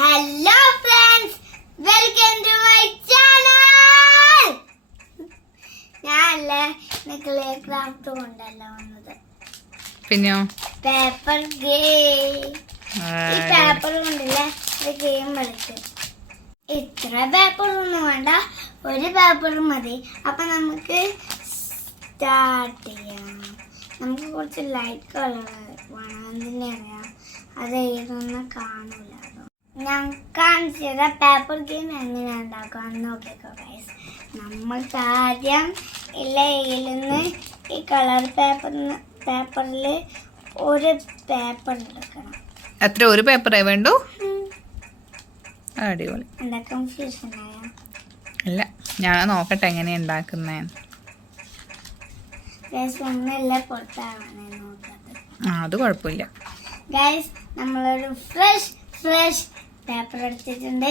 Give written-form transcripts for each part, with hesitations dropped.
Hello friends, welcome to my channel. ഞാനല്ലേ clay craft കൊണ്ടല്ല വന്നത്. പിന്നെയോ പേപ്പർ ഗെയിം. ഈ പേപ്പർ കൊണ്ടല്ലേ ഒരു ഗെയിം കളിക്കും. ഇത്ര പേപ്പർ ഒന്നും വേണ്ട, ഒരു പേപ്പർ മതി. അപ്പൊ നമുക്ക് സ്റ്റാർട്ട് ചെയ്യാം. നമുക്ക് കുറച്ച് ലൈറ്റ് കളർ വേണം. എന്തിനാ അത് ഏതൊന്നും കാണൂല. ഞാൻ കാണിച്ചത് പേപ്പർ ഗെയിം എങ്ങനെ ഉണ്ടാക്കാന്ന് നോക്കിക്കോ ഗൈസ്. നമ്മൾക്ക് ആദ്യം ഇലയിൽ നിന്ന് ഈ കളർ പേപ്പറിൽ ഒരു പേപ്പർ എടുക്കണം. എത്ര ഒരു പേപ്പറേ വേണ്ടു? അടിപൊളി. എന്താ കൺഫ്യൂഷൻ ആയ? ഇല്ല, ഞാൻ നോക്കട്ടെ എങ്ങനെയാ ഉണ്ടാക്കുന്നേ. ഗൈസ് ഒന്നല്ല പുറത്താവണേ നോക്കട്ടെ. അത് കുഴപ്പമില്ല ഗൈസ്. നമ്മളൊരു ഫ്രഷ് പേപ്പർ എടുത്തിട്ടുണ്ട്.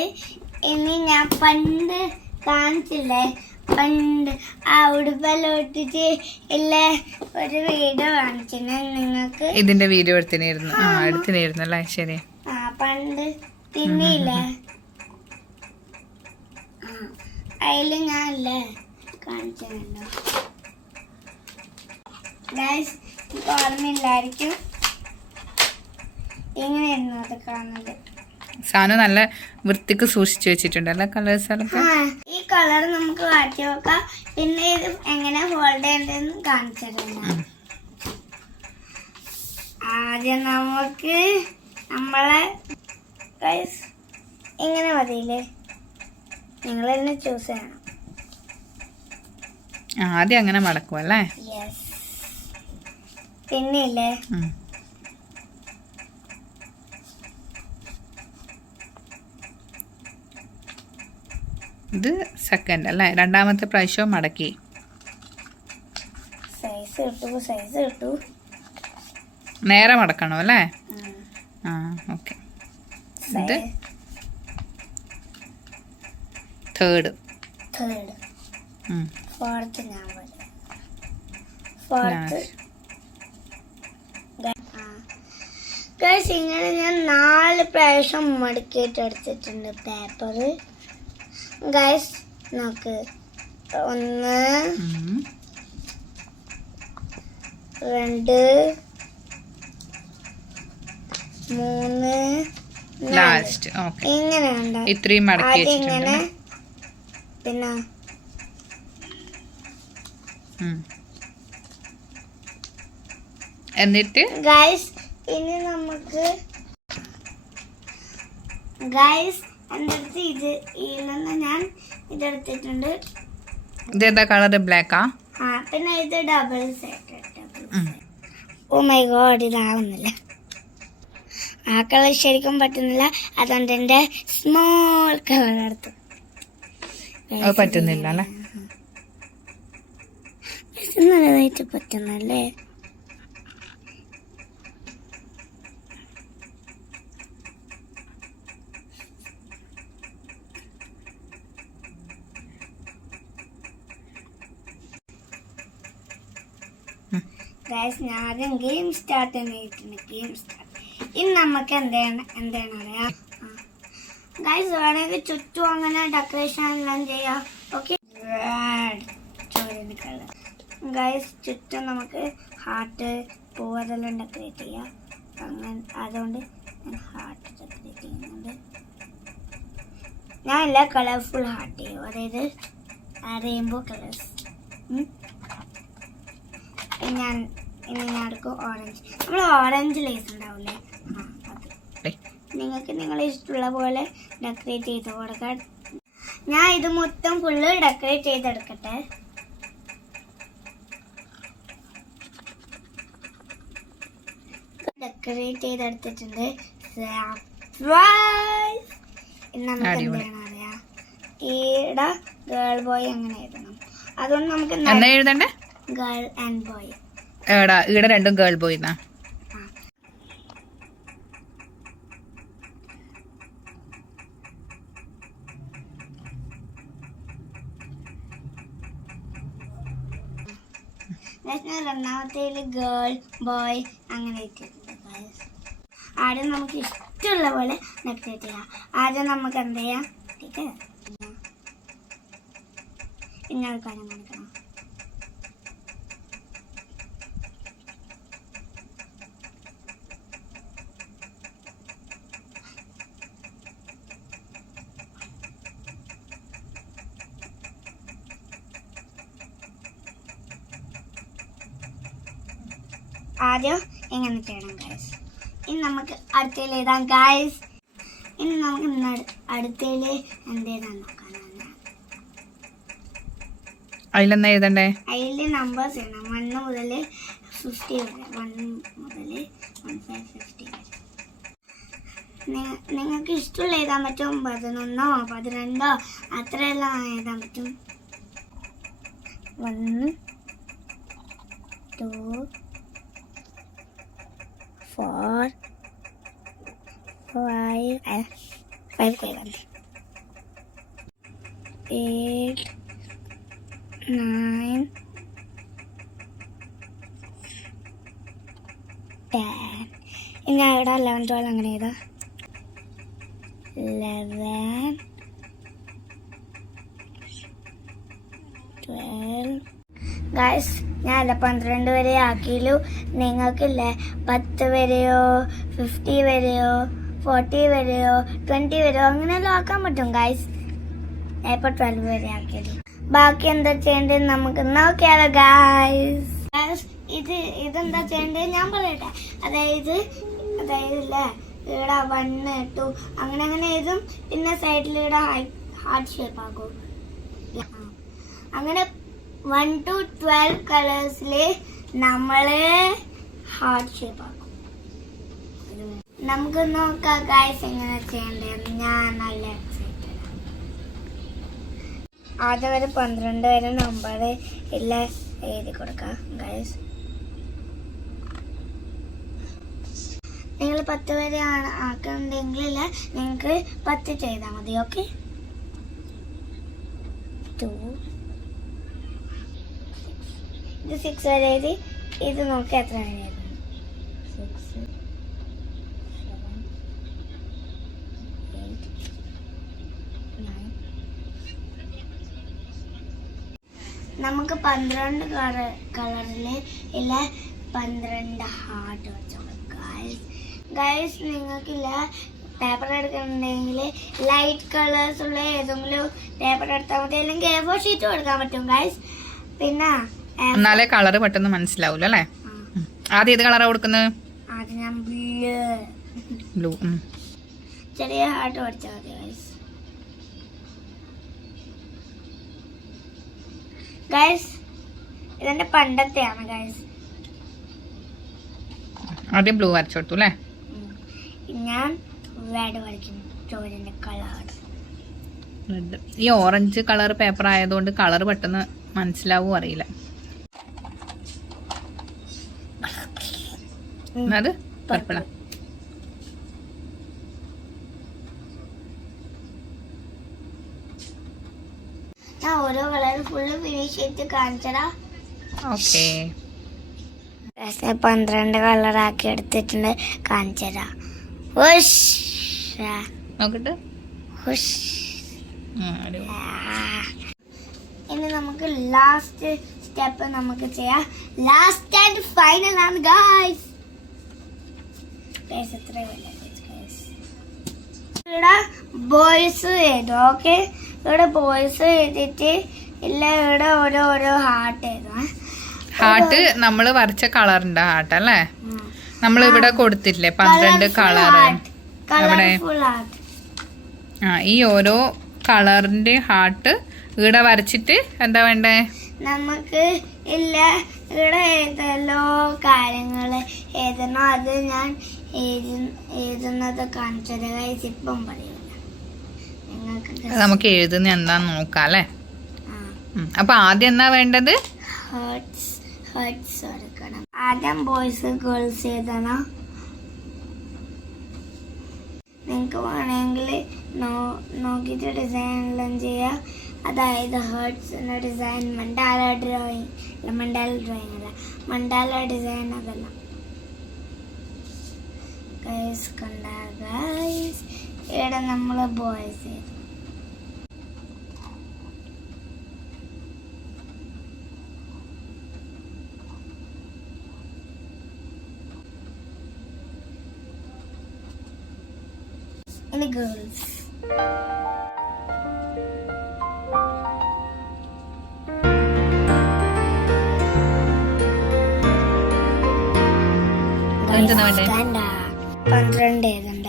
ഇനി ഞാൻ പണ്ട് കാണിച്ചില്ലേ, പണ്ട് ആ ഉടുപ്പെല്ലാം ഇട്ടിട്ട് ഇല്ല ഒരു വീഡിയോ കാണിച്ചിരുന്നു നിങ്ങൾക്ക്. ഇതിന്റെ വീഡിയോ എടുത്തിനായിരുന്നു അല്ലേ? ശരി. പണ്ട് പിന്നെയില്ലേ അതില് ഞാനല്ലേ കാണിച്ചിട്ടുണ്ടോ ഗൈസ്? എനിക്ക് ഓർമ്മയില്ലായിരിക്കും. എങ്ങനെയായിരുന്നു അത് കാണുന്നത്? സാധനം നല്ല വൃത്തിക്ക് സൂക്ഷിച്ചു വെച്ചിട്ടുണ്ടല്ലേ കളേഴ്സൊക്കെ. ഈ കളർ നമുക്ക് മാറ്റി വെക്കാം. പിന്നെ ഇത് എങ്ങനെ ഹോൾഡ് ചെയ്യണ്ടെന്ന് കാണിച്ചിട്ടുണ്ട്. ആദ്യം നമുക്ക് നമ്മളെ ഇങ്ങനെ മതിയില്ലേ, നിങ്ങൾ തന്നെ ചൂസ് ചെയ്യണം. ആദ്യം അങ്ങനെ മടക്കും അല്ലേ? യെസ്. പിന്നെ ഇല്ലേ ഇത് സെക്കൻഡ് അല്ലേ? രണ്ടാമത്തെ പ്രാവശ്യവും മടക്കി. സൈസ് കിട്ടു. നേരെ മടക്കണോ അല്ലേ? ആ ഓക്കെ. ഇത് തേർഡ്. ഫോർത്ത് ഞാൻ ഫോർത്ത്. ഗൈസ് ഇങ്ങനെ ഞാൻ 4 പ്രാവശ്യം മടക്കിയിട്ട് എടുത്തിട്ടുണ്ട് പേപ്പർ. ഗൈസ് നോക്ക്, 1 2 3 ലാസ്റ്റ്. ഓക്കെ, ഇങ്ങനെ ഉണ്ട്. ഇത്രയും മടക്കി ഇങ്ങനെ. പിന്നെ എന്നിട്ട് ഗൈസ് ഇനി നമുക്ക് ഗൈസ് എൻ്റെ അടുത്ത് ഇതിൽ ഞാൻ ഇതെടുത്തിട്ടുണ്ട്. ഇതേതാ കളർ? ബ്ലാക്കാ? പിന്നെ ഇത് double set. Oh my god, ഇതാവുന്നില്ല. ആ കളർ ശരിക്കും പറ്റുന്നില്ല. അതുകൊണ്ട് എൻ്റെ സ്മോൾ കളർ എടുത്തു. അത് പറ്റുന്നില്ല അല്ലേ? നല്ലതായിട്ട് പറ്റുന്നല്ലേ? ഗൈസ് ഞാൻ ആദ്യം ഗെയിം സ്റ്റാർട്ട് ചെയ്തിട്ടുണ്ട്. ഇനി നമുക്ക് എന്താണ് അറിയാം ഗൈസ്. വേണമെങ്കിൽ ചുറ്റും അങ്ങനെ ഡെക്കറേഷൻ എല്ലാം ചെയ്യാം. ഓക്കെ ഗൈസ്, ചുറ്റും നമുക്ക് ഹാർട്ട് പൂവതെല്ലാം ഡെക്കറേറ്റ് ചെയ്യാം. അങ്ങനെ അതുകൊണ്ട് ഞാൻ ഹാർട്ട് ഡെക്കറേറ്റ് ചെയ്യുന്നുണ്ട്. ഞാൻ എല്ലാ കളർഫുൾ ഹാർട്ട് ചെയ്യും, അതായത് റെയിൻബോ കളേഴ്സ്. ഇനി ഞാൻ എടുക്കും ഓറഞ്ച്. നമ്മൾ ഓറഞ്ച് ലേസ് ഉണ്ടാവില്ലേ, അത് നിങ്ങൾക്ക് നിങ്ങളെ ഇഷ്ടമുള്ള പോലെ ഡെക്കറേറ്റ് ചെയ്ത് കൊടുക്കാം. ഞാൻ ഇത് മൊത്തം ഫുള്ള് ഡെക്കറേറ്റ് ചെയ്തെടുക്കട്ടെ. ഡെക്കറേറ്റ് ചെയ്തെടുത്തിട്ടുണ്ട്. നമുക്ക് എന്താണ് അറിയാം, ഈടെ ഗേൾ ബോയ് അങ്ങനെ എഴുതണം. അതുകൊണ്ട് നമുക്ക് എഴുതണ്ടേ? Girl and boy. ഇവിടെ രണ്ടും ഗേൾ ബോയ്. രണ്ടാമത്തെ ഗേൾ ബോയ് അങ്ങനെ ഇട്ടിട്ടുണ്ട്. ആദ്യം നമുക്ക് ഇഷ്ടം ഇഷ്ടമുള്ള പോലെ ഡെക്കറേറ്റ് ചെയ്യാം. ആദ്യം നമുക്ക് എന്ത് ചെയ്യാം, ഇന്നൊരു കാര്യം കാണിക്കണം. ആദ്യം എങ്ങനെ ചെയ്യണം ഗൈസ്. ഇനി നമുക്ക് അടുത്തതിൽ എഴുതാം ഗൈസ്. ഇനി നമുക്ക് അടുത്തതിൽ എന്തെഴുതാൻ നോക്കാനാണ്. അതിലെന്താ എഴുതണ്ടേ? അതിൽ നമ്പേഴ്സ് എഴുതണം. 1 മുതൽ 50 വരെ. 1 മുതൽ 150 വരെ. നിങ്ങൾക്ക് ഇഷ്ടമുള്ള എഴുതാൻ പറ്റും. 11 12 അത്രയെല്ലാം എഴുതാൻ പറ്റും. 1 2 4 5 8 9 10. ഇനി ഇവിടെ 11 12 അങ്ങനെ ചെയ്താ 11 12. ഗൈസ് ഞാനല്ല 12 വരെ ആക്കിയില്ലു. നിങ്ങൾക്കില്ലേ 10 വരെയോ 50 വരെയോ 40 വരെയോ 20 വരെയോ അങ്ങനെയെല്ലാം ആക്കാൻ പറ്റും ഗൈസ്. ഇപ്പോൾ 12 വരെ ആക്കിയത്. ബാക്കി എന്താ ചെയ്യേണ്ടത് നമുക്ക് നോക്കിയാലോ ഗൈസ്. ഇതെന്താ ചെയ്യേണ്ടത് ഞാൻ പറയട്ടെ. അതായത് ഇല്ലേ ഇവിടെ 1 2 അങ്ങനെ എഴുതും. പിന്നെ സൈഡിൽ ഇവിടെ ഹാർട്ട് ഷേപ്പ് ആക്കും. അങ്ങനെ 1 to 12 കളേഴ്സില് നമ്മള് ഹാർട്ട് ഷേപ്പ് ആക്കും. നമുക്ക് നോക്കാം ഗൈസ് എങ്ങനെ ചെയ്യേണ്ടത്. ഞാൻ നല്ല എക്സൈറ്റഡ്. ആദ്യം വരെ 12 വരെ നമ്പർ ഇല്ല എഴുതി കൊടുക്കാം ഗൈസ്. നിങ്ങൾ 10 വരെ ആക്കുന്നുണ്ടെങ്കിൽ നിങ്ങൾക്ക് 10 ചെയ്താൽ മതി. ഓക്കെ 2 ഇത് 6 വരെ എഴുതി. ഇത് നോക്കി എത്ര വരെ എഴുതുന്നു. 6 7 8 9. നമുക്ക് 12 കളറിൽ ഇല്ല 12 ഹാർട്ട് വെച്ചോളൂ ഗൈസ്. നിങ്ങൾക്കില്ല പേപ്പർ എടുക്കണമെങ്കിൽ ലൈറ്റ് കളേഴ്സ് ഉള്ള ഏതെങ്കിലും പേപ്പർ എടുത്താൽ മതി. അല്ലെങ്കിൽ A4 ഷീറ്റും എടുക്കാൻ പറ്റും ഗൈസ്. പിന്നെ എന്നാലേ കളറ് പെട്ടെന്ന് മനസ്സിലാവൂല അല്ലേ? ആദ്യം ഏത് കളറാ കൊടുക്കുന്നത്? ആദ്യം ഞാൻ ബ്ലൂ. ചെറിയ ഹാർട്ട് പഠിച്ചാൽ മതി ഗൈസ്. ഇതെന്റെ പണ്ടത്തെയാണ് ഗൈസ്. ആദ്യം ബ്ലൂ വരച്ചു കൊടുത്തു അല്ലേ? ഞാൻ റെഡ് വരയ്ക്കുന്നു. ചോരന്റെ കളർ റെഡ്. ഈ ഓറഞ്ച് കളർ പേപ്പർ ആയതുകൊണ്ട് കളർ പെട്ടെന്ന് മനസ്സിലാവും അറിയില്ല. അത് പർപ്പിളാ. ഞാൻ ഓരോ കളർ ഫുള്ള് ഫിനിഷ് ചെയ്ത് കാണിച്ചടാ. ഓക്കെ 12 കളറാക്കി എടുത്തിട്ടുണ്ട്. കാണിച്ചതാ. നോക്കട്ടെ. ഇനി നമുക്ക് ലാസ്റ്റ് സ്റ്റെപ്പ് നമുക്ക് ചെയ്യാം. ലാസ്റ്റ് ആൻഡ് ഫൈനൽ ആണ് ഗൈസ്. ഇവിടെ ബോയ്സ് എഴുതും. ഓക്കെ ഇവിടെ ബോയ്സ് എഴുതിട്ട് ഇല്ല ഇവിടെ ഓരോ ഹാർട്ട് എഴുതും. ഹാർട്ട് നമ്മള് വരച്ച കളറിന്റെ ഹാർട്ട് അല്ലേ? നമ്മൾ ഇവിടെ കൊടുത്തില്ലേ 12 കളറ് അവിടെ. ഈ ഓരോ കളറിന്റെ ഹാർട്ട് ഇവിടെ വരച്ചിട്ട് എന്താ വേണ്ടേ? നമുക്ക് ഇല്ല ഇവിടെ ഏതെല്ലോ കാര്യങ്ങള് എഴുതണോ അത് ഞാൻ എഴുതുന്നത് കാണിച്ചത് ഗൈസ്. ഇപ്പം പറയൂല നിങ്ങൾക്ക്. നമുക്ക് എഴുതുന്ന എന്താന്ന് നോക്കാം അല്ലേ? അപ്പൊ ആദ്യം എന്താ വേണ്ടത്? ഹേർട്സ് എടുക്കണം. ആദ്യം ബോയ്സ് ഗേൾസ് എഴുതണം. നിങ്ങൾക്ക് വേണമെങ്കിൽ നോക്കിയിട്ട് ഡിസൈൻ എല്ലാം ചെയ്യാം. അതായത് ഹേർട്സിന്റെ ഡിസൈൻ മണ്ടാല ഡ്രോയിങ് അല്ല മണ്ടാല ഡിസൈൻ അതെല്ലാം ഗൈസ് കണ്ട ഗൈസ് ഇവിടെ നമ്മൾ ബോയ്സ് ഇനി ഗേൾസ്. എന്താണ് വേണ്ടേ? കണ്ട 12 എഴുതണ്ട.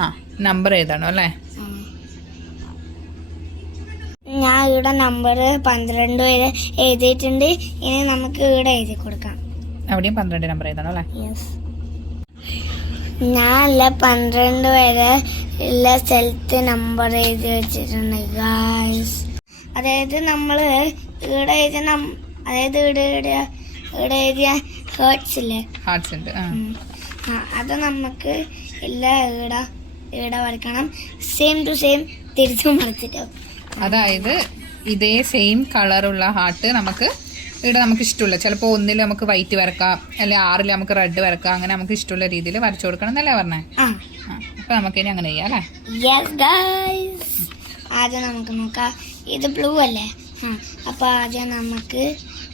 ആ നമ്പർ എഴുതണോ അല്ലേ? ഞാൻ ഇവിടെ നമ്പർ 12 വരെ എഴുതിയിട്ടുണ്ട്. ഇനി നമുക്ക് ഇവിടെ എഴുതി കൊടുക്കാം. അവിടെയും 12 നമ്പർ എഴുതണോ അല്ലേ? യെസ്. ഞാനല്ല 12 വരെ ഉള്ള സ്ഥലത്ത് നമ്പർ എഴുതി വെച്ചിട്ടുണ്ട് ഗായ്സ്. അതായത് നമ്മള് ഇവിടെ എഴുതിയ അതായത് ഇവിടെ എഴുതിയ ഹേർട്സ് ഇല്ലേ, ഹാർട്സ് ഉണ്ട്. അത് നമുക്ക് എല്ലാം ഇവിടെ വരക്കണം. സെയിം ടു സെയിം തിരിച്ചു മറിച്ചിട്ടോ. അതായത് ഇതേ സെയിം കളറുള്ള ഹാർട്ട് നമുക്ക് ഇവിടെ നമുക്ക് ഇഷ്ടമുള്ള, ചിലപ്പോൾ 1 നമുക്ക് വൈറ്റ് വരക്കാം, അല്ലെ 6 നമുക്ക് റെഡ് വരക്കാം. അങ്ങനെ നമുക്ക് ഇഷ്ടമുള്ള രീതിയിൽ വരച്ചു കൊടുക്കണം എന്നല്ലേ പറഞ്ഞേ? അപ്പൊ നമുക്ക് ഇനി അങ്ങനെ ചെയ്യാം അല്ലേ? Yes guys. ആദ്യം നമുക്ക് നോക്കാം. ഇത് ബ്ലൂ അല്ലേ? അപ്പൊ ആദ്യം നമുക്ക്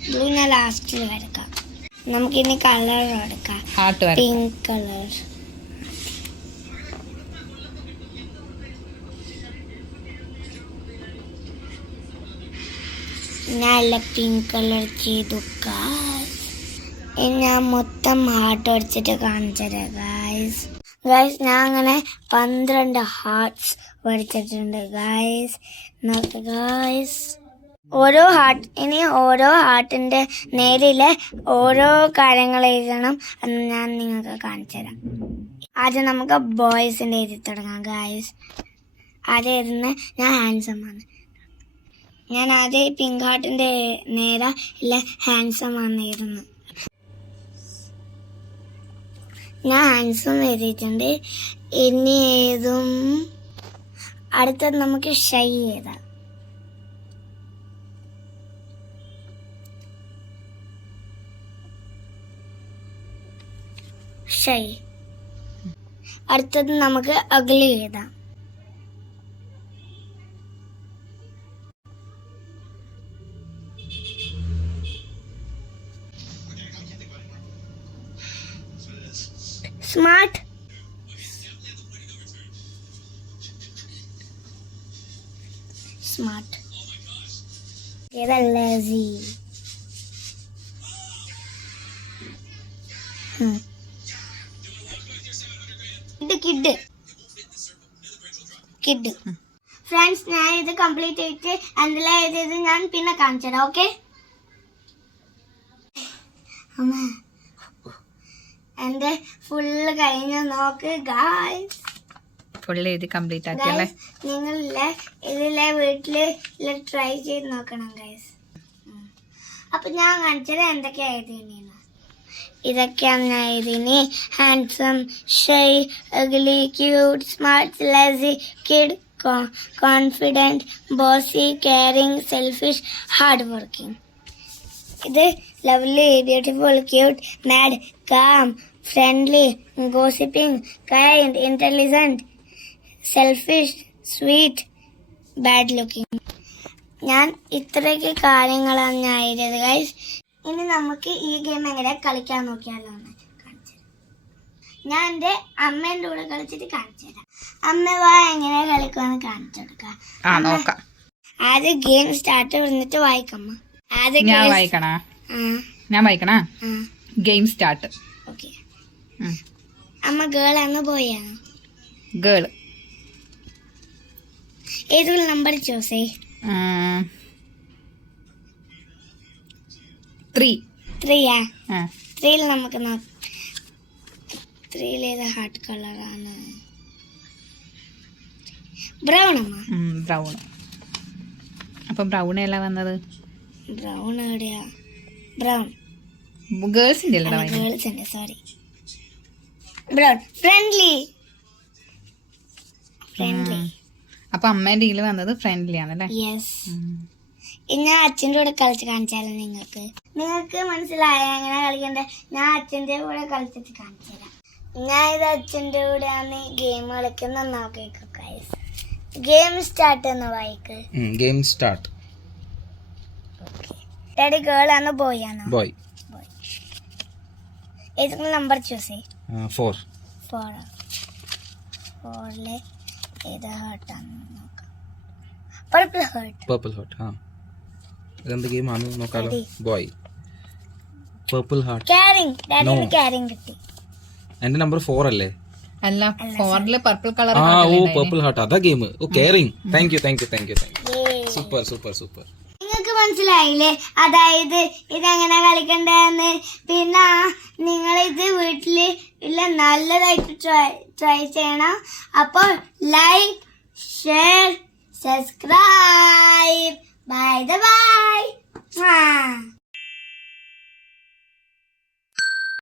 ബ്ലൂ ഞാൻ ലാസ്റ്റിൽ വരക്കാം. നമുക്കിനി കളർ എടുക്കാം. ഹാർട്ട് വരക്കാം. Pink colour. ഞാൻ പിങ്ക് കളർ ചെയ്തു ഗായ്സ്. ഇനി ഞാൻ മൊത്തം ഹാർട്ട് വരച്ചിട്ട് കാണിച്ചു തരാം ഗായ്സ്. ഞാൻ അങ്ങനെ 12 ഹാർട്ട്സ് വരച്ചിട്ടുണ്ട് ഗായ്സ്. നോക്ക് ഗായ്സ്. ഇനി ഓരോ ഹാർട്ടിന്റെ നേരിലെ ഓരോ കാര്യങ്ങൾ എഴുതണം എന്ന് ഞാൻ നിങ്ങൾക്ക് കാണിച്ചു തരാം. ആദ്യം നമുക്ക് ബോയ്സിന്റെ എഴുതി തുടങ്ങാം ഗായ്സ്. ആദ്യം എഴുതുന്ന ഞാൻ ഹാൻസം ആണ്. ഞാൻ ആദ്യം പിങ്ക് ഹാർട്ടിന്റെ നേരെ ഇല്ല ഹാൻസം ആണ് എഴുതുന്നത്. ഞാൻ ഹാൻസം എഴുതിയിട്ടുണ്ട്. ഇനി ഏതും അടുത്തത് നമുക്ക് ഷൈ എഴുതാം. ഷൈ. അടുത്തത് നമുക്ക് അഗ്ലി എഴുതാം. സ്മാർട്ട്. സ്മാർട്ട്. ഏതല്ലേ കിഡ്. ഫ്രണ്ട്സ്, ഞാൻ ഇത് കംപ്ലീറ്റ് ആയിട്ട് എന്തെല്ലാം എഴുതിയത് ഞാൻ പിന്നെ കാണിച്ചു തരാം. ഓക്കെ? എന്റെ ഫുള്ള് കഴിഞ്ഞ് നോക്ക് ഗായ്സ്. ഫുള്ള് എഴുതി കംപ്ലീറ്റ് ആക്കിയല്ലേ? നിങ്ങളില്ലേ ഇതിലെ വീട്ടില് ട്രൈ ചെയ്ത് നോക്കണം ഗൈസ്. അപ്പൊ ഞാൻ കാണിച്ചത് എന്തൊക്കെയാ എഴുതിന്. ഇതൊക്കെയാണ് ഞാൻ എഴുതിന്. Handsome, shy, ugly, cute, smart, lazy, kid, confident, bossy, caring, selfish, hard working. ഇത് lovely, beautiful, cute, mad, calm, friendly, gossiping, kind, intelligent, selfish, sweet, bad looking. ഞാൻ ഇത്രയൊക്കെ കാര്യങ്ങളാണ് ഞാൻ എഴുതിയത് ഗൈസ്. ഇനി നമുക്ക് ഈ ഗെയിം എങ്ങനെ കളിക്കാൻ നോക്കിയാലോ എന്ന് കാണിച്ചു തരാം. ഞാൻ എൻ്റെ അമ്മേൻ്റെ കൂടെ കളിച്ചിട്ട് കാണിച്ചു തരാം. അമ്മ വാ, എങ്ങനെ കളിക്കുമെന്ന് കാണിച്ചു കൊടുക്കാം. ആദ്യം ഗെയിം സ്റ്റാർട്ട് വന്നിട്ട് വായിക്കമ്മ. ഞാൻ വായിക്കണ. Game start. ഓക്കെ. അമ്മ ഗേൾ ആണ് ബോയ് ആണ്? ഗേൾ. ഏതൊരു നമ്പർ ചൂസ് ചെയ്. 3 ആ? 3 നമുക്ക് 3 ഏത് ഹാർട്ട് കളറാണ്? ബ്രൗൺ അമ്മ. ബ്രൗൺ. അപ്പൊ ബ്രൗൺ അല്ല വന്നത്? ബ്രൗൺ എവിടെയാ? ബ്രൗൺ ഗേൾസിന്റെ ഗേൾസിന്റെ സോറി. ബ്രൗൺ. ഫ്രണ്ട്ലി. അപ്പൊ അമ്മേന്റെ ഇതിൽ വന്നത് ഫ്രണ്ട്ലി ആണല്ലേ? യെസ്. ഞാൻ അച്ഛൻ്റെ കൂടെ കളിച്ച് കാണിച്ചാലും നിങ്ങൾക്ക് മനസ്സിലായ എങ്ങനെ കളിക്കണ്ടേ? ഞാൻ അച്ഛൻ്റെ കൂടെ കളിച്ചിട്ട് കാണിച്ചു തരാം. ഞാൻ ഇത് അച്ഛൻ്റെ കൂടെയാണ് ഗെയിം കളിക്കുന്നത്. നോക്കിക്കോ ഗൈസ്. ഗെയിം സ്റ്റാർട്ട് എന്ന് വായിക്ക്. Game start. ഡാഡി ഗേൾ ആണോ ബോയ് ആണോ? ബോയ്. ഏതെങ്കിലും നമ്പർ ചൂസ് ചെയ്യും. 4. 4 ഏത് ഹേർട്ടാണെന്ന് നോക്കാം. Purple heart. Purple heart. ഇതെന്ത് ഗെയിം ആണ് നോക്കാലോ. Ready. Boy. Purple heart. Caring. ഡാഡിന് No. ക്യാരിങ് കിട്ടി. എന്റെ നമ്പർ 4 അല്ലേ? അല്ല 4 പർപ്പിൾ കളർ പർപ്പിൾ ഹാർട്ട് അതാ game. Oh caring. Thank you. Yay. Super. നിങ്ങൾക്ക് മനസ്സിലായില്ലേ? അതായത് ഇതെങ്ങനെ കളിക്കണ്ടെന്ന്. പിന്നെ നിങ്ങൾ ഇത് വീട്ടില് ഇല്ല നല്ലതായിട്ട് ട്രൈ ചെയ്യണം. അപ്പോൾ ലൈക്ക്, ഷെയർ, സബ്സ്ക്രൈബ്. ബൈ.